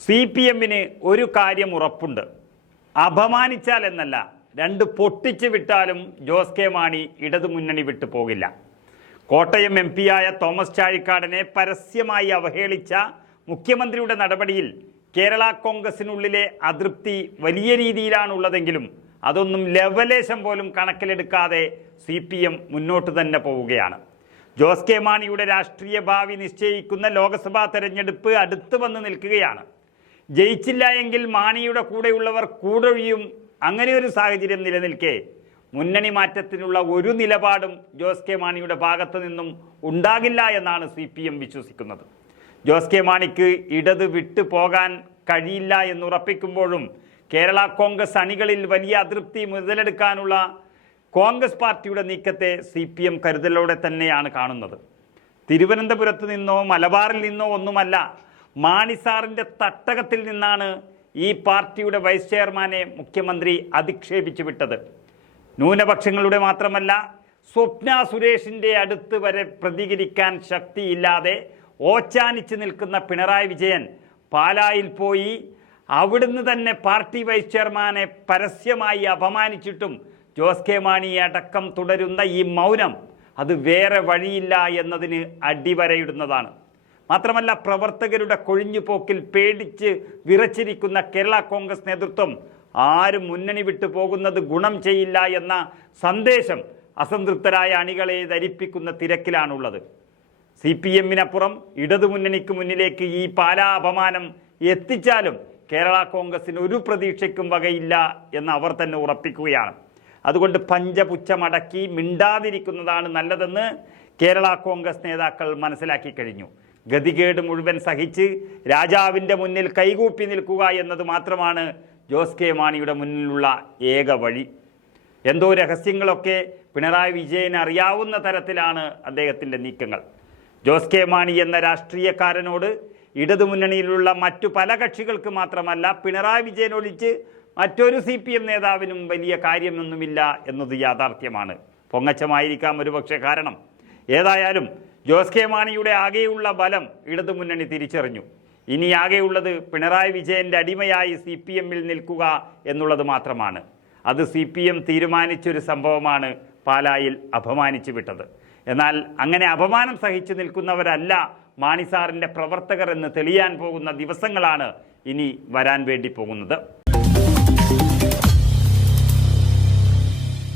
CPM-ന് ഒരു കാര്യം ഉറപ്പുണ്ട്. അപമാനിച്ചാൽ എന്നല്ല, രണ്ട് പൊട്ടിച്ച് വിട്ടാലും ജോസ് കെ മാണി ഇടതുമുന്നണി വിട്ടു പോകില്ല. കോട്ടയം MP-യായ തോമസ് ചാഴിക്കാടനെ പരസ്യമായി അവഹേളിച്ച മുഖ്യമന്ത്രിയുടെ നടപടിയിൽ കേരള കോൺഗ്രസിനുള്ളിലെ അതൃപ്തി വലിയ രീതിയിലാണുള്ളതെങ്കിലും അതൊന്നും ലവലേശം പോലും കണക്കിലെടുക്കാതെ CPM മുന്നോട്ട് തന്നെ പോവുകയാണ്. ജോസ് കെ മാണിയുടെ രാഷ്ട്രീയ ഭാവി നിശ്ചയിക്കുന്ന ലോക്സഭാ തെരഞ്ഞെടുപ്പ് അടുത്ത് വന്ന് നിൽക്കുകയാണ്. ജയിച്ചില്ല എങ്കിൽ മാണിയുടെ കൂടെയുള്ളവർ കൂടൊഴിയും. അങ്ങനെ ഒരു സാഹചര്യം നിലനിൽക്കെ മുന്നണി മാറ്റത്തിനുള്ള ഒരു നിലപാടും ജോസ് കെ മാണിയുടെ ഭാഗത്തു നിന്നും ഉണ്ടാകില്ല എന്നാണ് CPM വിശ്വസിക്കുന്നത്. ജോസ് കെ മാണിക്ക് ഇടത് വിട്ടു പോകാൻ കഴിയില്ല എന്നുറപ്പിക്കുമ്പോഴും കേരള കോൺഗ്രസ് അണികളിൽ വലിയ അതൃപ്തി മുതലെടുക്കാനുള്ള കോൺഗ്രസ് പാർട്ടിയുടെ നീക്കത്തെ CPM കരുതലോടെ തന്നെയാണ് കാണുന്നത്. തിരുവനന്തപുരത്ത് നിന്നോ മലബാറിൽ നിന്നോ ഒന്നുമല്ല, മാണി സാറിൻ്റെ തട്ടകത്തിൽ നിന്നാണ് ഈ പാർട്ടിയുടെ വൈസ് ചെയർമാനെ മുഖ്യമന്ത്രി അധിക്ഷേപിച്ചു വിട്ടത്. ന്യൂനപക്ഷങ്ങളുടെ മാത്രമല്ല, സ്വപ്ന സുരേഷിൻ്റെ അടുത്ത് വരെ പ്രതികരിക്കാൻ ശക്തിയില്ലാതെ ഓച്ചാനിച്ച് നിൽക്കുന്ന പിണറായി വിജയൻ പാലായിൽ പോയി അവിടുന്ന് തന്നെ പാർട്ടി വൈസ് ചെയർമാനെ പരസ്യമായി അപമാനിച്ചിട്ടും ജോസ് കെ മാണിയെ അടക്കം തുടരുന്ന ഈ മൗനം അത് വേറെ വഴിയില്ല എന്നതിന് അടിവരയിടുന്നതാണ്. മാത്രമല്ല, പ്രവർത്തകരുടെ കൊഴിഞ്ഞുപോക്കിൽ പേടിച്ച് വിറച്ചിരിക്കുന്ന കേരള കോൺഗ്രസ് നേതൃത്വം ആരും മുന്നണി വിട്ടു പോകുന്നത് ഗുണം ചെയ്യില്ല എന്ന സന്ദേശം അസംതൃപ്തരായ അണികളെ ധരിപ്പിക്കുന്ന തിരക്കിലാണുള്ളത്. CPM-നപ്പുറം ഇടതുമുന്നണിക്ക് മുന്നിലേക്ക് ഈ പാലാ അപമാനം എത്തിച്ചാലും കേരള കോൺഗ്രസിന് ഒരു പ്രതീക്ഷയ്ക്കും വകയില്ല എന്ന് അവർ തന്നെ ഉറപ്പിക്കുകയാണ്. അതുകൊണ്ട് പഞ്ചപുച്ഛമടക്കി മിണ്ടാതിരിക്കുന്നതാണ് നല്ലതെന്ന് കേരള കോൺഗ്രസ് നേതാക്കൾ മനസ്സിലാക്കി കഴിഞ്ഞു. ഗതികേട് മുഴുവൻ സഹിച്ച് രാജാവിൻ്റെ മുന്നിൽ കൈകൂപ്പി നിൽക്കുക എന്നത് മാത്രമാണ് ജോസ് കെ മാണിയുടെ മുന്നിലുള്ള ഏക വഴി. എന്തോ രഹസ്യങ്ങളൊക്കെ പിണറായി വിജയന് അറിയാവുന്ന തരത്തിലാണ് അദ്ദേഹത്തിൻ്റെ നീക്കങ്ങൾ. ജോസ് കെ മാണി എന്ന രാഷ്ട്രീയക്കാരനോട് ഇടതുമുന്നണിയിലുള്ള മറ്റു പല കക്ഷികൾക്ക് മാത്രമല്ല, പിണറായി വിജയനൊഴിച്ച് മറ്റൊരു CPM നേതാവിനും വലിയ കാര്യമൊന്നുമില്ല എന്നത് യാഥാർത്ഥ്യമാണ്. പൊങ്ങച്ചമായിരിക്കാം ഒരുപക്ഷെ കാരണം. ഏതായാലും ജോസ് കെ മാണിയുടെ ആകെയുള്ള ബലം ഇടതുമുന്നണി തിരിച്ചറിഞ്ഞു. ഇനി ആകെയുള്ളത് പിണറായി വിജയൻ്റെ അടിമയായി CPM-ൽ നിൽക്കുക എന്നുള്ളത് മാത്രമാണ്. അത് CPM തീരുമാനിച്ചൊരു സംഭവമാണ് പാലായിൽ അപമാനിച്ചു വിട്ടത്. എന്നാൽ അങ്ങനെ അപമാനം സഹിച്ചു നിൽക്കുന്നവരല്ല മാണി സാറിൻ്റെ പ്രവർത്തകർ എന്ന് തെളിയാൻ പോകുന്ന ദിവസങ്ങളാണ് ഇനി വരാൻ വേണ്ടി പോകുന്നത്.